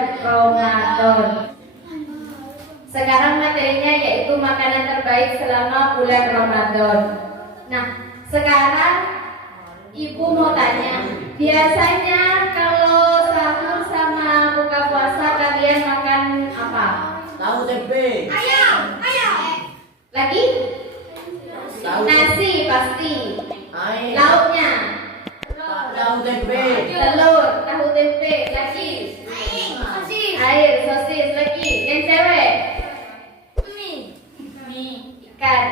bulan Ramadan. Sekarang materinya yaitu makanan terbaik selama bulan Ramadan. Nah, sekarang Ibu mau tanya, biasanya kalau sahur sama buka puasa kalian makan apa? Tahu tempe. Ayam. Lagi? Tahu. Nasi pasti. Air. Lauknya? Tahu tempe. Telur, tahu tempe. Lagi? Air, sosis. Lagi? Yang cewek?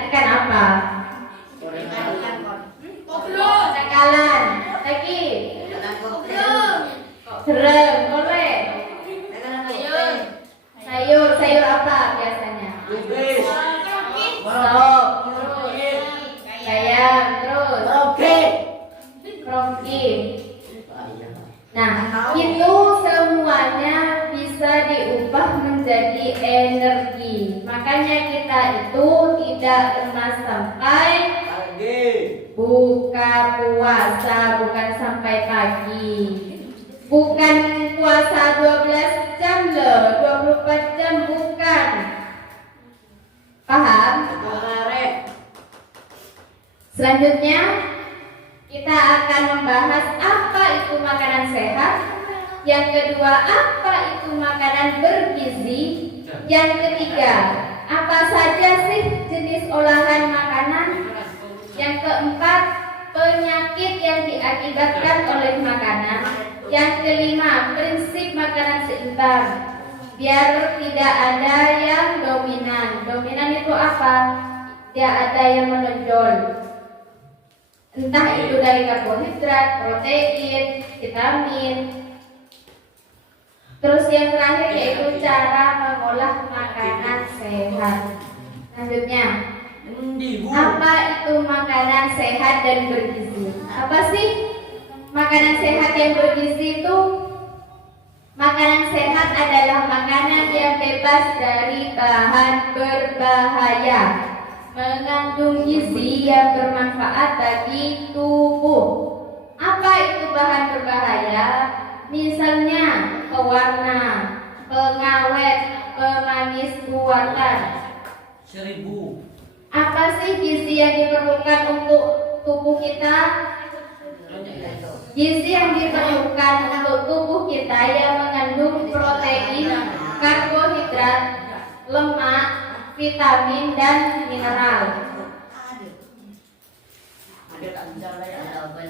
Ikan apa? Cakalan. Lagi? Gerem, korek. Sayur apa biasanya? Lupis. Sop, ayam, terus Oke. kroki. Nah, itu semuanya bisa diubah menjadi energi. Makanya kita itu tidak lemas sampai Pagi. buka puasa, bukan sampai pagi. Bukan puasa 12 jam loh, 24 jam bukan. Paham? Selanjutnya kita akan membahas apa itu makanan sehat. Yang kedua, apa itu makanan bergizi. Yang ketiga, apa saja sih jenis olahan makanan. Yang keempat, penyakit yang diakibatkan oleh makanan. Yang kelima, prinsip makanan seimbang. Biar tidak ada yang dominan. Dominan itu apa? Tidak ada yang menonjol. Entah itu dari karbohidrat, protein, vitamin. Terus yang terakhir yaitu cara mengolah makanan sehat. Selanjutnya, apa itu makanan sehat dan bergizi? Apa sih makanan sehat yang bergizi itu? Makanan sehat adalah makanan yang bebas dari bahan berbahaya, mengandung gizi yang bermanfaat bagi tubuh. Apa itu bahan berbahaya? Misalnya pewarna, pengawet, pemanis buatan. 1000. Apa sih gizi yang diperlukan untuk tubuh kita? Gizi yang diperlukan untuk tubuh kita yang mengandung protein, karbohidrat, lemak, vitamin, dan mineral.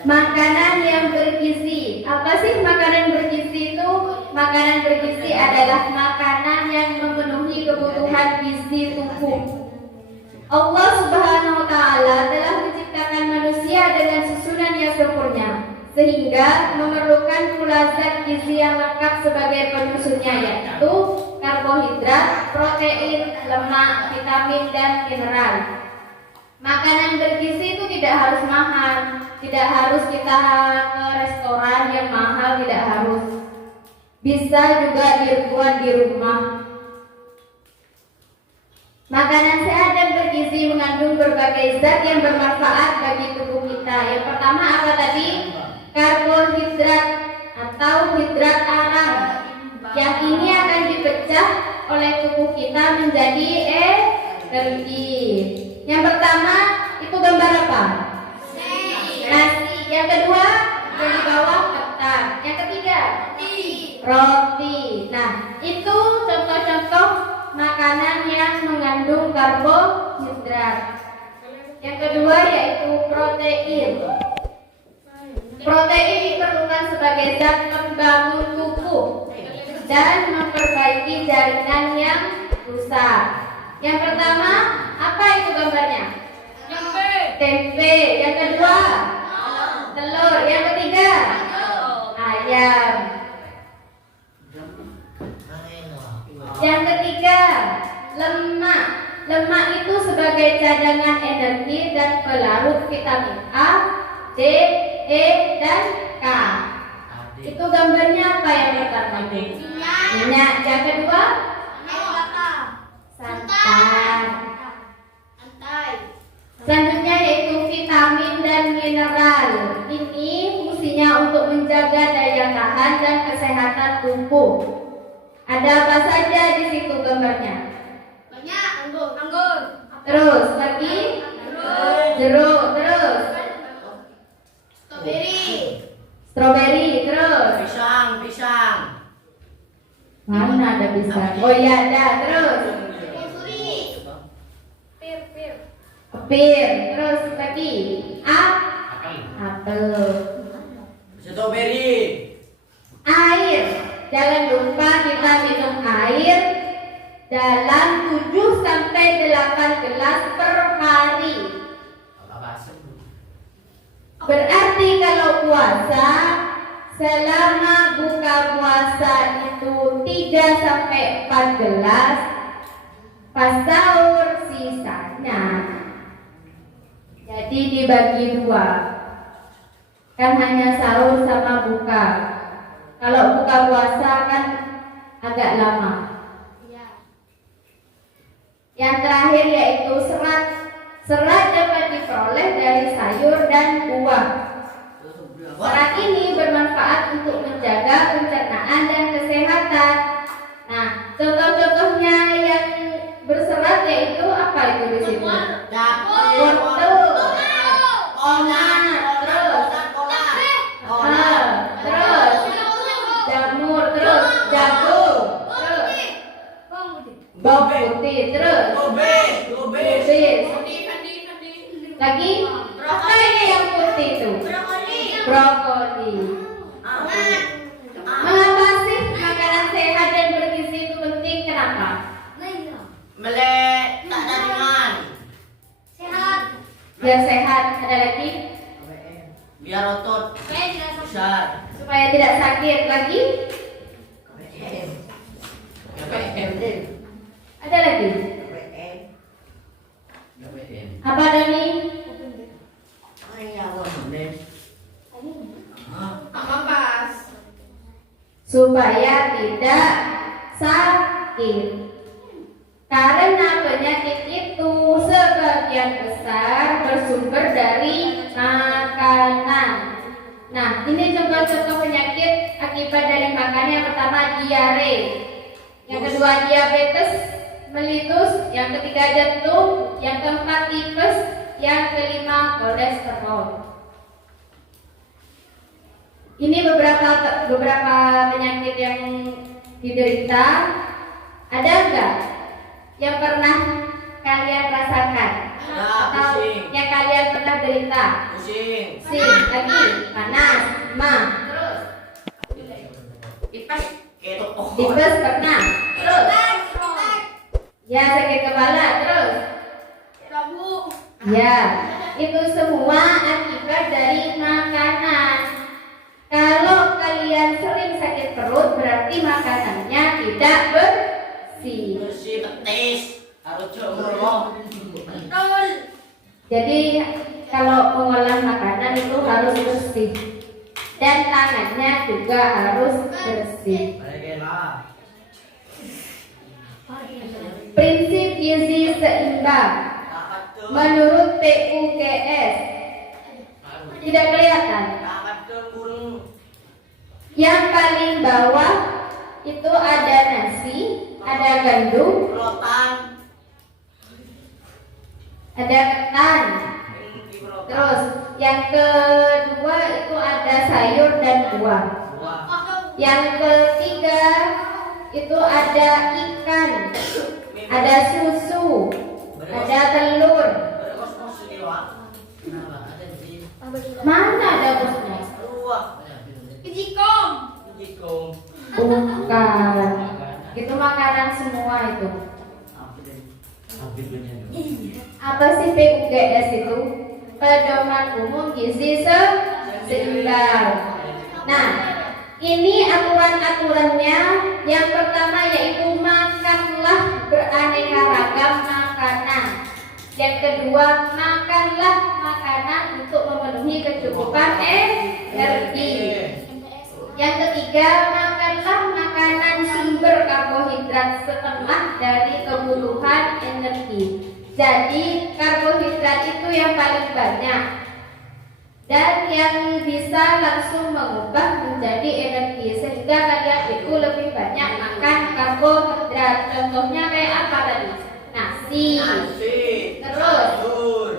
Makanan yang bergizi. Apa sih makanan bergizi itu? Makanan bergizi adalah makanan yang memenuhi kebutuhan gizi tubuh. Allah Subhanahu wa Ta'ala telah menciptakan manusia dengan susunan yang sempurna, sehingga memerlukan pula zat gizi yang lengkap sebagai penyusunnya, yaitu karbohidrat, protein, lemak, vitamin, dan mineral. Makanan bergizi itu tidak harus mahal, tidak harus kita ke restoran yang mahal, tidak harus. Bisa juga dibuat di rumah. Makanan sehat dan bergizi mengandung berbagai zat yang bermanfaat bagi tubuh kita. Yang pertama apa tadi? Karbohidrat atau hidrat arang. Yang ini akan dipecah oleh tubuh kita menjadi energi. Yang pertama itu gambar apa? Nasi. Yang kedua yang di bawah ketan. Yang ketiga roti. Nah, itu contoh-contoh makanan yang mengandung karbohidrat. Yang kedua yaitu protein. Protein diperlukan sebagai zat pembangun tubuh dan memperbaiki jaringan yang rusak. Yang pertama, apa itu gambarnya? Tempe. Yang kedua, telur. Yang ketiga, ayam. Yang ketiga, lemak. Lemak itu sebagai cadangan energi dan pelarut vitamin A, D, E, dan K. Itu gambarnya apa yang pertama? Minyak. Yang kedua, santan. Selanjutnya yaitu vitamin dan mineral. Ini fungsinya untuk menjaga daya tahan dan kesehatan tubuh. Ada apa saja di situ gambarnya? Banyak. Anggur. Terus lagi jeruk, terus strawberry, terus Pisang. mana ada pisang? Oh iya ada, terus pir, terus lagi apel, Strawberry. air. Jangan lupa kita minum air dalam 7 sampai 8 gelas per hari. Berarti kalau puasa, selama buka puasa itu 3 sampai 4 gelas, pas sahur sisanya. Jadi dibagi 2. Kan hanya sahur sama buka. Kalau buka puasa kan agak lama. Yang terakhir yaitu serat. Serat dapat diperoleh dari sayur dan buah. Serat ini bermanfaat untuk menjaga pencernaan dan kesehatan. Nah, contoh-contohnya yang berserat yaitu apa itu di sini? Wortel, terus jamur, terus jagung, terus bawang putih, terus kubis. Lagi apa ini yang putih itu? Brokoli. Mengapa sih makanan sehat dan bergizi itu penting? Kenapa? Melek tak ada ringan. Biar sehat. Ada lagi? Biar otot besar. Supaya tidak sakit. Lagi? Ada lagi? Apa Doni? Supaya tidak sakit. Karena penyakit itu sebagian besar bersumber dari makanan. Nah, ini contoh-contoh penyakit akibat dari makanan. Yang pertama diare, yang kedua diabetes melitus, yang ketiga jantung, yang keempat tipes, yang kelima kolesterol. Ini beberapa penyakit yang diderita. Ada enggak yang pernah kalian rasakan? Atau pusing. yang kalian pernah derita? Pusing. Lagi panas, demam, terus tipes pernah, terus ya sakit kepala, terus ya itu semua akibat dari makanan. Kalau kalian sering sakit perut berarti makanannya tidak bersih. Bersih petis. Harus coba. Jadi kalau mengolah makanan itu harus bersih dan tangannya juga harus bersih. Prinsip gizi seimbang menurut PUGS tidak kelihatan. Yang paling bawah itu ada nasi, ada gandum, ada ketan. Terus yang kedua itu ada sayur dan buah. Yang ketiga itu ada ikan, ada susu, ada telur. Mana ada bosnya? Bukan. Itu makanan semua itu. Apa sih PUGS itu? Pedoman Umum Gizi Seimbang. Nah, ini aturan-aturannya. Yang pertama yaitu makanlah beraneka ragam makanan. Yang kedua, makanlah makanan untuk memenuhi kecukupan energi. Yang ketiga, makanlah makanan sumber karbohidrat setengah dari kebutuhan energi. Jadi karbohidrat itu yang paling banyak dan yang bisa langsung mengubah menjadi energi, sehingga kalian itu lebih banyak makan contohnya kayak apa tadi? Nasi. Nasi. Terus? Sayur.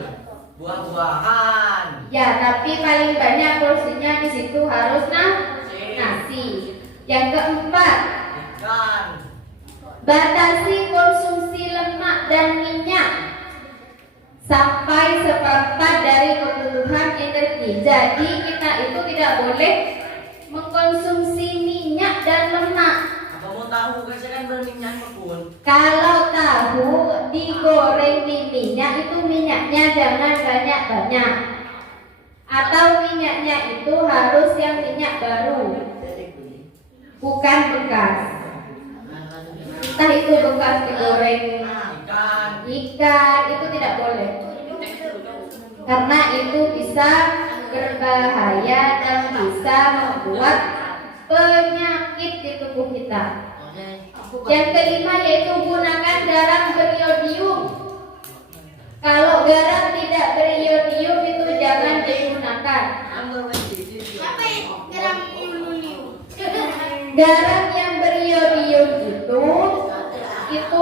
Buah-buahan. Ya, tapi paling banyak porsinya di situ harus nasi. Yang keempat, Ikan. batasi konsumsi lemak dan minyak sampai seperempat dari kebutuhan energi. Jadi kita itu tidak boleh mengkonsumsi minyak dan lemak. Kamu tahu guys kan berminyak pun. Kalau tahu digoreng di minyak itu minyaknya jangan banyak-banyak. Atau minyaknya itu harus yang minyak baru, bukan bekas. Entah itu bekas digoreng ikan itu tidak boleh. Karena itu bisa berbahaya dan bisa membuat penyakit di tubuh kita. Yang kelima yaitu gunakan garam beriodium. Kalau garam tidak beriodium itu jangan digunakan. Garam yang beriodium itu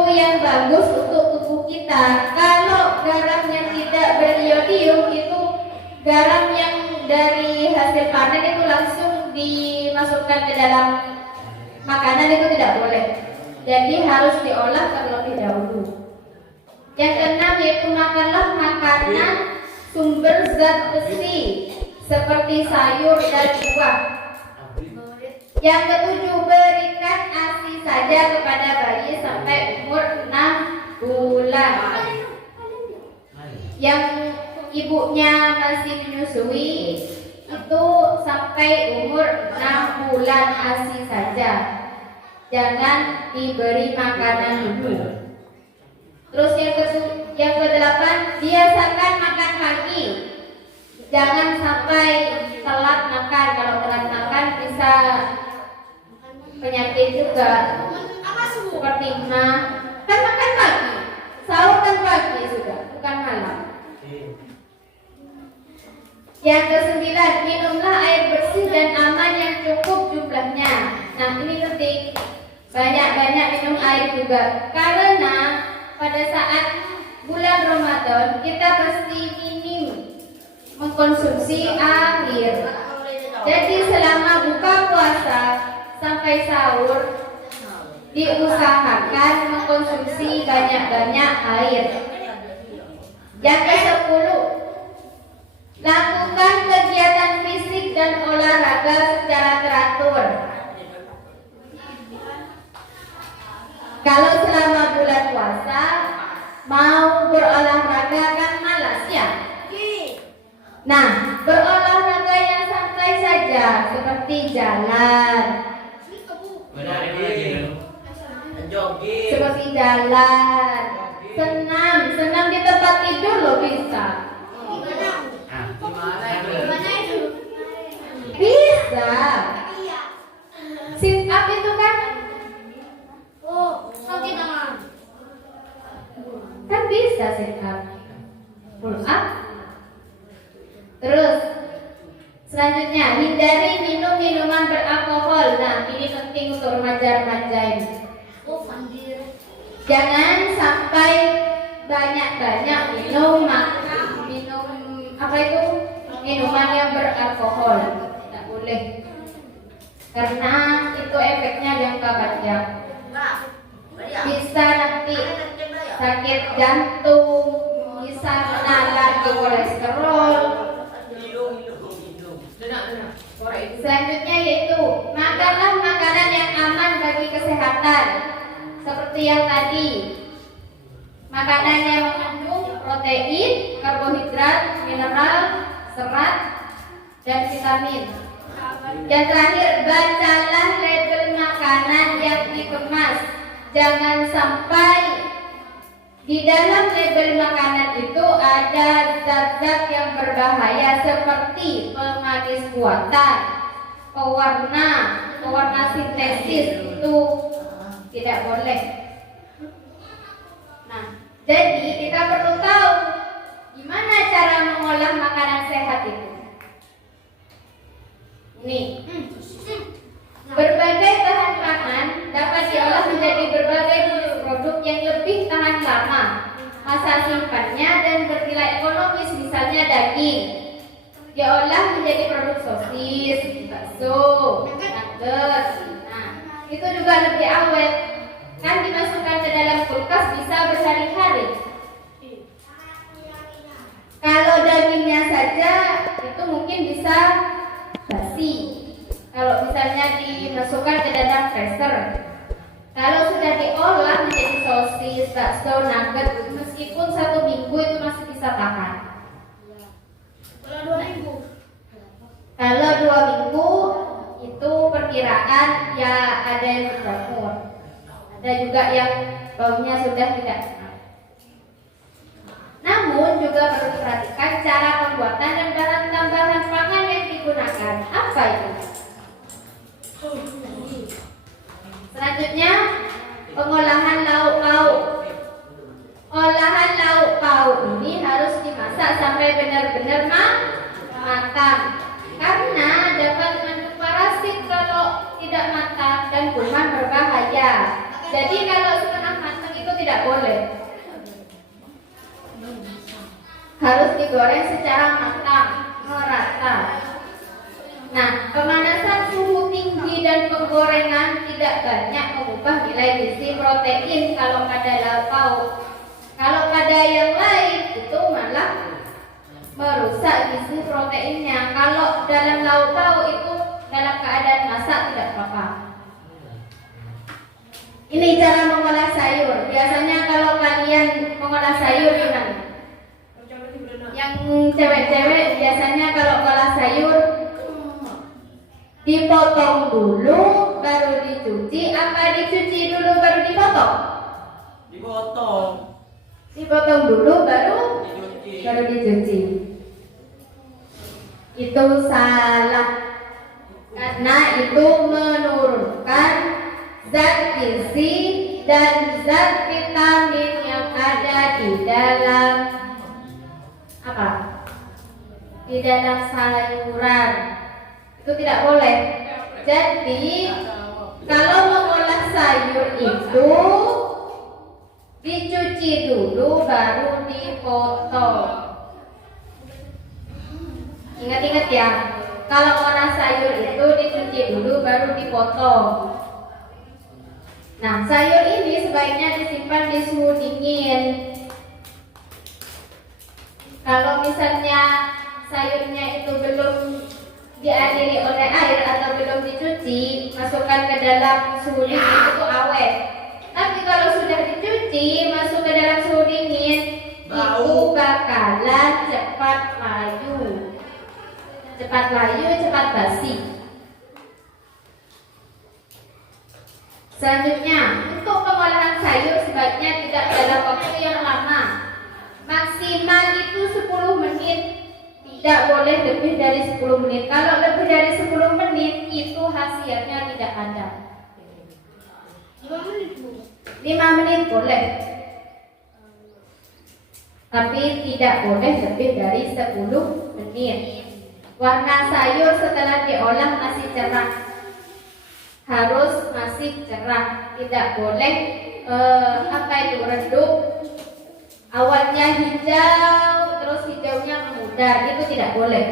yang bagus untuk tubuh kita. Kalau garam yang tidak beriodium itu garam yang dari hasil panen itu langsung dimasukkan ke dalam makanan itu tidak boleh. Jadi harus diolah terlebih dahulu. Yang keenam yaitu makanlah makanan sumber zat besi seperti sayur dan buah. Yang ketujuh, berikan ASI saja kepada bayi sampai umur 6 bulan. Yang ibunya masih menyusui itu sampai umur 6 bulan ASI saja. Jangan diberi makanan dulu. Terus yang kedelapan, biasakan makan pagi. Jangan sampai telat makan. Kalau telat makan bisa penyakit juga. Seperti kan makan pagi, sahur kan pagi sudah, bukan malam. Yang kesembilan, minumlah air bersih dan aman yang cukup jumlahnya. Nah ini penting, banyak-banyak minum air juga. Karena pada saat bulan Ramadan kita pasti minim mengkonsumsi air. Jadi selama buka puasa sampai sahur diusahakan mengkonsumsi banyak-banyak air. Yang ke-10, lakukan kegiatan fisik dan olahraga secara teratur. Kalau selama bulan puasa mau berolahraga kan malas ya. Nah, berolahraga yang santai saja seperti jalan, jogging, seperti jalan, senam di tempat tidur loh bisa. Bisa. Sit up itu kan? Kan bisa sit up. Pull up. Terus selanjutnya, hindari minum minuman beralkohol. Nah, ini penting untuk remaja-remaja ini. Jangan sampai banyak-banyak minum apa itu? Minuman yang beralkohol. Tidak boleh. Karena itu efeknya jangka panjang. Bisa nanti sakit jantung, bisa menalar kolesterol. Selanjutnya yaitu makanlah makanan yang aman bagi kesehatan. Seperti yang tadi, makanan yang mengandung protein, karbohidrat, mineral, serat, dan vitamin. Yang terakhir, bacalah label makanan yang dikemas. Jangan sampai di dalam label makanan itu ada zat-zat yang berbahaya seperti pemanis buatan, pewarna sintesis, itu tidak boleh. Nah, jadi kita perlu tahu gimana cara mengolah makanan sehat itu. Nih, berbagai bahan pangan dapat diolah menjadi berbagai jenis produk masa simpannya dan bernilai ekonomis, misalnya daging diolah menjadi produk sosis, bakso, nugget. Nah, itu juga lebih awet. Kan dimasukkan ke dalam kulkas bisa berhari-hari. Kalau dagingnya saja itu mungkin bisa basi. Kalau misalnya dimasukkan ke dalam freezer. Kalau sudah diolah menjadi sosis, bakso, nugget, meskipun 1 minggu itu masih bisa tahan. Kalau 2 minggu. Kalau 2 minggu itu perkiraan ya ada yang berjamur, ada juga yang baunya sudah tidak enak. Namun juga perlu diperhatikan cara pembuatan dan bahan tambahan pangan yang digunakan. Apa itu? Selanjutnya pengolahan lauk pauk. Olahan lauk pauk ini harus dimasak sampai benar-benar matang, karena dapat mengandung parasit kalau tidak matang dan kuman berbahaya. Jadi kalau setengah matang itu tidak boleh. Harus digoreng secara matang, merata. Nah, pemanasan suhu tinggi dan penggorengan tidak banyak mengubah nilai gizi protein kalau pada lauk pauk. Kalau pada yang lain itu malah merusak gizi proteinnya. Kalau dalam lauk pauk itu dalam keadaan masak tidak apa-apa. Ini cara mengolah sayur. Biasanya kalau kalian mengolah sayur gimana? Yang cewek-cewek biasanya kalau mengolah sayur dipotong dulu baru dicuci, apa dicuci dulu baru dipotong? Dipotong. Dipotong dulu baru dicuci. Itu salah, karena itu menurunkan zat gizi dan zat vitamin yang ada di dalam apa? Di dalam sayuran. Itu tidak boleh. Jadi kalau mengolah sayur itu dicuci dulu baru dipotong. Ingat-ingat ya, kalau mengolah sayur itu dicuci dulu baru dipotong. Nah, sayur ini sebaiknya disimpan di suhu dingin. Kalau misalnya sayurnya itu belum diadiri oleh air atau belum dicuci, masukkan ke dalam suhu dingin itu awet. Tapi kalau sudah dicuci, masuk ke dalam suhu dingin, itu bakalan cepat layu, cepat basi. Selanjutnya, untuk pengolahan sayur sebaiknya tidak dalam waktu yang lama. Maksimal itu 10 menit. Tidak boleh lebih dari 10 menit. Kalau lebih dari 10 menit itu hasilnya tidak ada. 5 menit, Bu. 5 menit boleh. Tapi tidak boleh lebih dari 10 menit. Warna sayur setelah diolah masih cerah. Harus masih cerah. Tidak boleh redup. Awalnya hijau, terus hijaunya memudar, itu tidak boleh.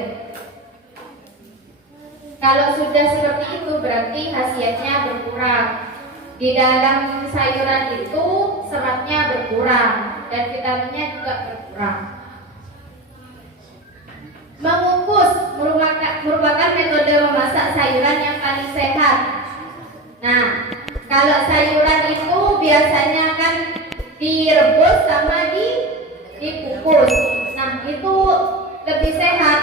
Kalau sudah seperti itu berarti khasiatnya berkurang. Di dalam sayuran itu seratnya berkurang dan vitaminnya juga berkurang. Mengukus merupakan metode memasak sayuran yang paling sehat. Nah, kalau sayuran itu biasanya kan direbus sama dikukus. Nah, itu lebih sehat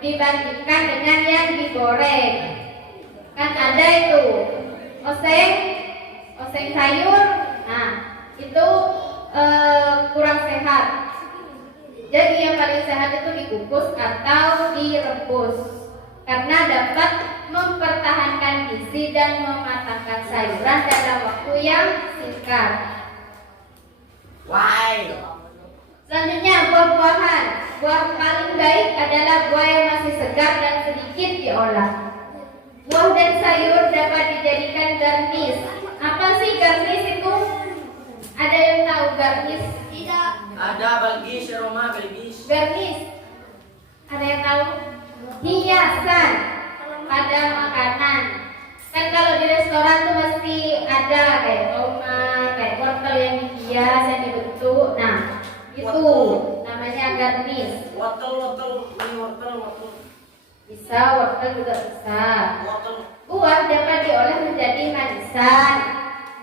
dibandingkan dengan yang digoreng. Kan ada itu oseng sayur. Nah, itu kurang sehat. Jadi yang paling sehat itu dikukus atau direbus, karena dapat mempertahankan gizi dan mematangkan sayuran dalam waktu yang singkat. Why? Selanjutnya buah-buahan. Buah paling baik adalah buah yang masih segar dan sedikit diolah. Buah dan sayur dapat dijadikan garnis. Apa sih garnis itu? Ada yang tahu garnis? Tidak. Ada Balgis, Roma, Balgis. Garnish. Ada yang tahu? Hiasan pada makanan. Kan kalau di restoran tuh mesti ada kayak tomat, kayak wortel yang dihias, yang dibentuk. Nah, itu namanya garnish. Wortel, ini wortel. Bisa, wortel juga bisa. Wortel. Buah dapat diolah menjadi manisan,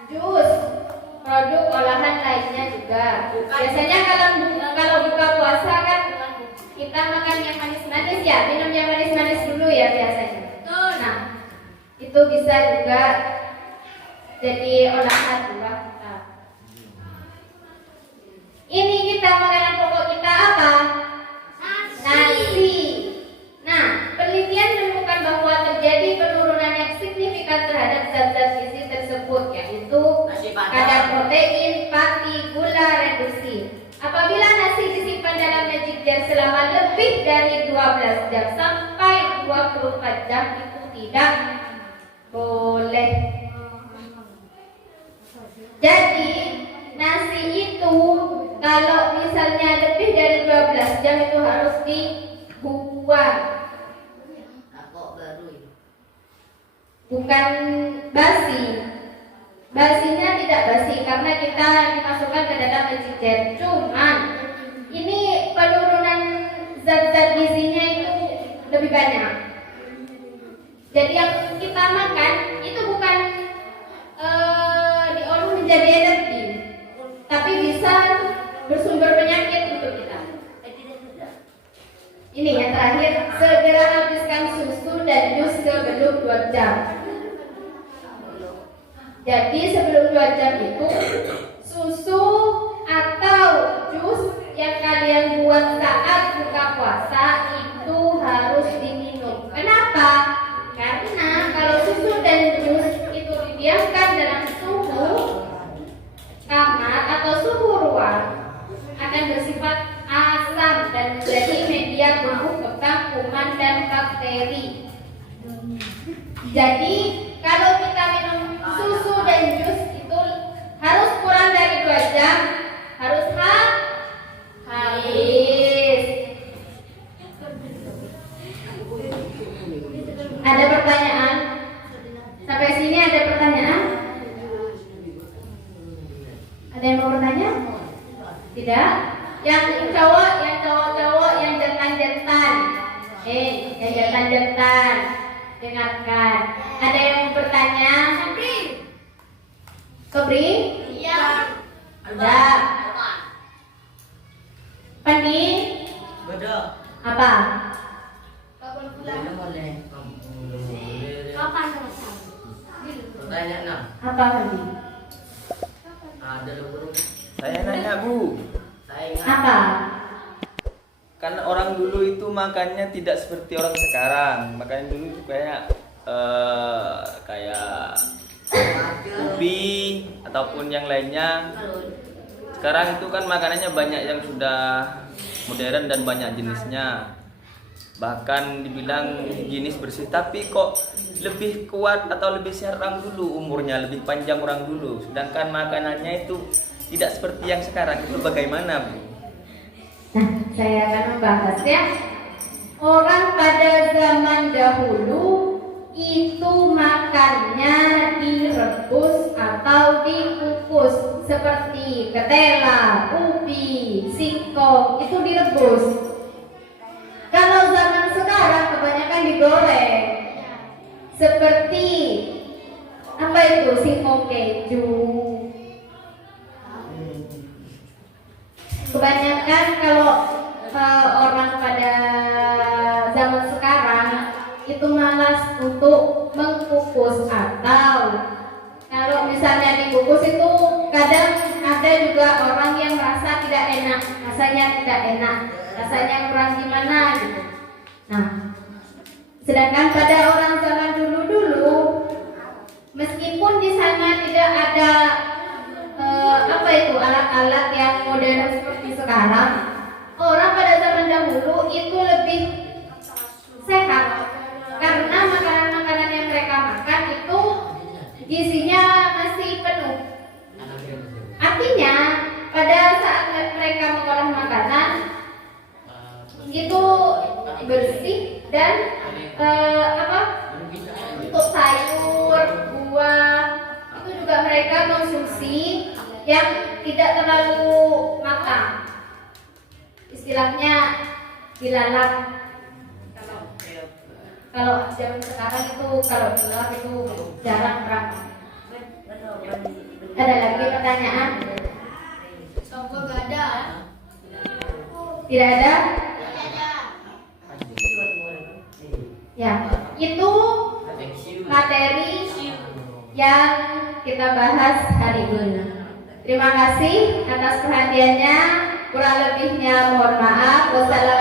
jus, produk olahan lainnya juga. Biasanya kalau buka puasa kan kita makan yang manis-manis ya, minum yang manis-manis dulu ya biasanya. Nah, itu bisa juga jadi olahan buah kita. Ini kita makanan pokok kita apa? Nasi. Nah, penelitian menemukan bahwa terjadi penurunan yang signifikan terhadap zat-zat gizi tersebut, yaitu kadar protein, pati, gula, reduksi. Apabila nasi disimpan dalam magic jar selama lebih dari 12 jam sampai 24 jam itu tidak boleh. Jadi nasi itu kalau misalnya lebih dari 12 jam itu harus dibuang. Bukan basi. Basinya tidak basi karena kita dimasukkan ke dalam magic jar. Cuman ini penurunan zat-zat gizinya itu lebih banyak. Jadi yang kita makan itu bukan diolah menjadi energi, tapi bisa bersumber penyakit untuk kita. Ini yang terakhir, segera habiskan susu dan jus sebelum 2 jam. Jadi sebelum 2 jam itu susu atau jus yang kalian buat saat buka puasa itu harus diminum. Kenapa? Karena kalau susu dan jus itu didiamkan dalam suhu kamar atau suhu ruang akan bersifat asam dan menjadi media tumbuh kembang kuman dan bakteri. Jadi kalau kita minum susu dan jus itu harus kurang dari 2 jam, harus habis. Ada pertanyaan? Sampai sini ada pertanyaan? Ada yang mau bertanya? Tidak? Yang cowok-cowok, yang jantan-jantan. Yang jantan-jantan. Dengarkan. Ada yang mau bertanya? Sobri? Iya. Ada. Pandi? Beda. Apa? Kapan Boleh, pulang? boleh. Kapan selesai? Pertanyaan Apa Pandi? ada lu. Saya nanya Bu, Saya ingat. Apa? kan orang dulu itu makannya tidak seperti orang sekarang. Makannya dulu itu kayak ubi ataupun yang lainnya. Sekarang itu kan makanannya banyak yang sudah modern dan banyak jenisnya. Bahkan dibilang higienis bersih, tapi kok lebih kuat atau lebih sehat orang dulu, umurnya lebih panjang orang dulu. Sedangkan makanannya itu tidak seperti yang sekarang. Itu bagaimana Bu? Nah, saya akan membahasnya. Orang pada zaman dahulu itu makannya direbus atau dikukus, seperti ketela, ubi, singkong itu direbus. Kalau zaman sekarang kebanyakan digoreng, seperti apa itu, singkong keju. Kebanyakan kalau orang pada zaman sekarang itu malas untuk mengkukus, atau kalau misalnya dikukus itu kadang ada juga orang yang merasa tidak enak, rasanya kurang gimana gitu. Nah, sedangkan pada orang zaman dulu meskipun di sana tidak ada alat-alat yang modern seperti sekarang, orang pada zaman dahulu itu lebih sehat karena makanan-makanan yang mereka makan itu gizinya masih penuh. Artinya pada saat mereka Dan untuk sayur, buah itu juga mereka konsumsi yang tidak terlalu matang. Istilahnya dilalap. Kalau zaman sekarang itu kalau dilalap itu jarang berapa. Ada lagi pertanyaan? Sopo gak ada. Tidak ada? Ada. Ya, itu materi yang kita bahas hari ini. Terima kasih atas perhatiannya. Kurang lebihnya mohon maaf. Wassalamualaikum.